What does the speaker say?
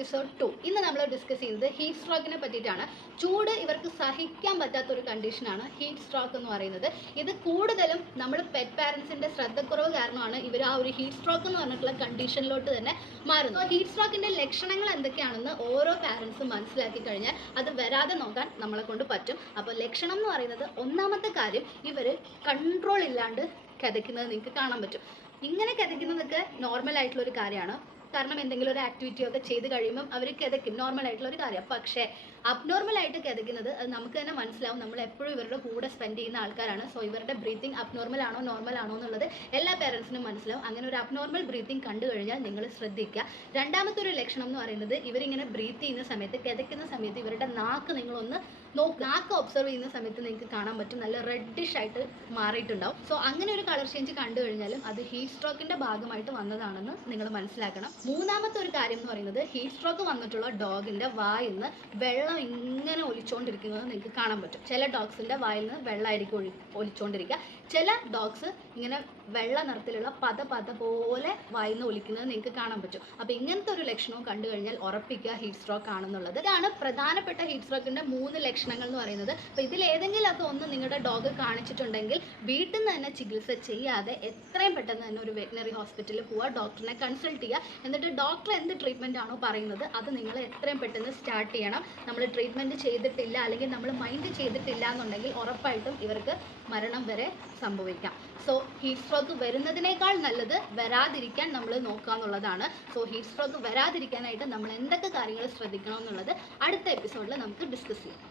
Episode to ഇന്ന് നമ്മൾ discuss ചെയ്യുന്നത് ഹീറ്റ് സ്ട്രോക്കിനെ പറ്റിയിട്ടാണ്. ചൂട് ഇവർക്ക് സഹിക്കാൻ പറ്റാത്ത ഒരു കണ്ടീഷനാണ് ഹീറ്റ് സ്ട്രോക്ക് എന്ന് പറയുന്നത്. ഇത് കൂടുതലും നമ്മൾ പെറ്റ് പാരൻസിന്റെ ശ്രദ്ധക്കുറവ് കാരണമാണ് ഇവർ ആ ഒരു ഹീറ്റ് സ്ട്രോക്ക് എന്ന് പറഞ്ഞിട്ടുള്ള കണ്ടീഷനിലോട്ട് തന്നെ മാറുന്നത്. ഹീറ്റ് സ്ട്രോക്കിന്റെ ലക്ഷണങ്ങൾ എന്തൊക്കെയാണെന്ന് ഓരോ പാരൻസും മനസ്സിലാക്കി കഴിഞ്ഞാൽ അത് വരാതെ നോക്കാൻ നമ്മളെ കൊണ്ട് പറ്റും. അപ്പോൾ ലക്ഷണം എന്ന് പറയുന്നത് ഒന്നാമത്തെ കാര്യം ഇവർ കൺട്രോൾ ഇല്ലാണ്ട് കിതയ്ക്കുന്നത് നിങ്ങൾക്ക് കാണാൻ പറ്റും. ഇങ്ങനെ കിതയ്ക്കുന്നതൊക്കെ നോർമൽ ആയിട്ടുള്ള ഒരു കാര്യമാണ്. കാരണം എന്തെങ്കിലും ഒരു ആക്ടിവിറ്റി ഒക്കെ ചെയ്ത് കഴിയുമ്പം അവർ കിതയ്ക്കും നോർമൽ ആയിട്ടുള്ള ഒരു കാര്യം പക്ഷേ അബ്നോർമൽ ആയിട്ട് കിതയ്ക്കുന്നത് അത് നമുക്ക് തന്നെ മനസ്സിലാവും. നമ്മൾ എപ്പോഴും ഇവരുടെ കൂടെ സ്പെൻഡ് ചെയ്യുന്ന ആൾക്കാരാണ്. സോ ഇവരുടെ ബ്രീത്തിങ് അബ്നോർമൽ ആണോ നോർമൽ ആണോ എന്നുള്ളത് എല്ലാ പേരൻസിനും മനസ്സിലാവും. അങ്ങനെ ഒരു അബ്നോർമൽ ബ്രീത്തിങ് കണ്ടു കഴിഞ്ഞാൽ നിങ്ങൾ ശ്രദ്ധിക്കുക. രണ്ടാമത്തെ ഒരു ലക്ഷണം എന്ന് പറയുന്നത് ഇവരിങ്ങനെ ബ്രീത്ത് ചെയ്യുന്ന സമയത്ത് കിതയ്ക്കുന്ന സമയത്ത് ഇവരുടെ നാക്ക് നിങ്ങളൊന്ന് നോക്ക്. നാക്ക് ഒബ്സർവ് ചെയ്യുന്ന സമയത്ത് നിങ്ങൾക്ക് കാണാൻ പറ്റും. നല്ല റെഡിഷ് ആയിട്ട് മാറിയിട്ടുണ്ടാവും. സോ അങ്ങനെ ഒരു കളർ ചേഞ്ച് കണ്ടു കഴിഞ്ഞാലും അത് ഹീറ്റ് സ്ട്രോക്കിന്റെ ഭാഗമായിട്ട് വന്നതാണെന്ന് നിങ്ങൾ മനസ്സിലാക്കണം. മൂന്നാമത്തെ ഒരു കാര്യം എന്ന് പറയുന്നത് ഹീറ്റ് സ്ട്രോക്ക് വന്നിട്ടുള്ള ഡോഗിന്റെ വായിൽ നിന്ന് വെള്ളം ഇങ്ങനെ ഒലിച്ചുകൊണ്ടിരിക്കുന്നത് നിങ്ങൾക്ക് കാണാൻ പറ്റും. ചില ഡോഗ്സിന്റെ വായിൽ നിന്ന് വെള്ളമായിരിക്കും ഒഴി ഒലിച്ചുകൊണ്ടിരിക്കുക ചില ഡോഗ്സ് ഇങ്ങനെ വെള്ള നിറത്തിലുള്ള പത പത പോലെ വായിൽ നിന്ന് ഒലിക്കുന്നത് നിങ്ങൾക്ക് കാണാൻ പറ്റും. അപ്പോൾ ഇങ്ങനത്തെ ഒരു ലക്ഷണവും കണ്ടു കഴിഞ്ഞാൽ ഉറപ്പിക്കുക ഹീറ്റ് സ്ട്രോക്ക് ആണെന്നുള്ളത്. ഇതാണ് പ്രധാനപ്പെട്ട ഹീറ്റ് സ്ട്രോക്കിന്റെ മൂന്ന് ലക്ഷണങ്ങൾ എന്ന് പറയുന്നത്. അപ്പോൾ ഇതിൽ ഏതെങ്കിലുമൊക്കെ ഒന്ന് നിങ്ങളുടെ ഡോഗ് കാണിച്ചിട്ടുണ്ടെങ്കിൽ വീട്ടിൽ നിന്ന് തന്നെ ചികിത്സ ചെയ്യാതെ എത്രയും പെട്ടെന്ന് തന്നെ ഒരു വെറ്റിനറി ഹോസ്പിറ്റലിൽ പോവുക ഡോക്ടറിനെ കൺസൾട്ട് ചെയ്യുക. എന്നിട്ട് ഡോക്ടർ എന്ത് ട്രീറ്റ്മെന്റ് ആണോ പറയുന്നത് അത് നിങ്ങൾ എത്രയും പെട്ടെന്ന് സ്റ്റാർട്ട് ചെയ്യണം. നമ്മൾ ട്രീറ്റ്മെന്റ് ചെയ്തിട്ടില്ല അല്ലെങ്കിൽ നമ്മൾ മൈൻഡ് ചെയ്തിട്ടില്ല എന്നുണ്ടെങ്കിൽ ഉറപ്പായിട്ടും ഇവർക്ക് മരണം വരെ സംഭവിക്കാം. സോ ഹീറ്റ് സ്ട്രോക്ക് വരുന്നതിനേക്കാൾ നല്ലത് വരാതിരിക്കാൻ നമ്മൾ നോക്കുക എന്നുള്ളതാണ്. സോ ഹീറ്റ് സ്ട്രോക്ക് വരാതിരിക്കാനായിട്ട് നമ്മൾ എന്തൊക്കെ കാര്യങ്ങൾ ശ്രദ്ധിക്കണം എന്നുള്ളത് അടുത്ത എപ്പിസോഡിൽ നമുക്ക് ഡിസ്കസ് ചെയ്യാം.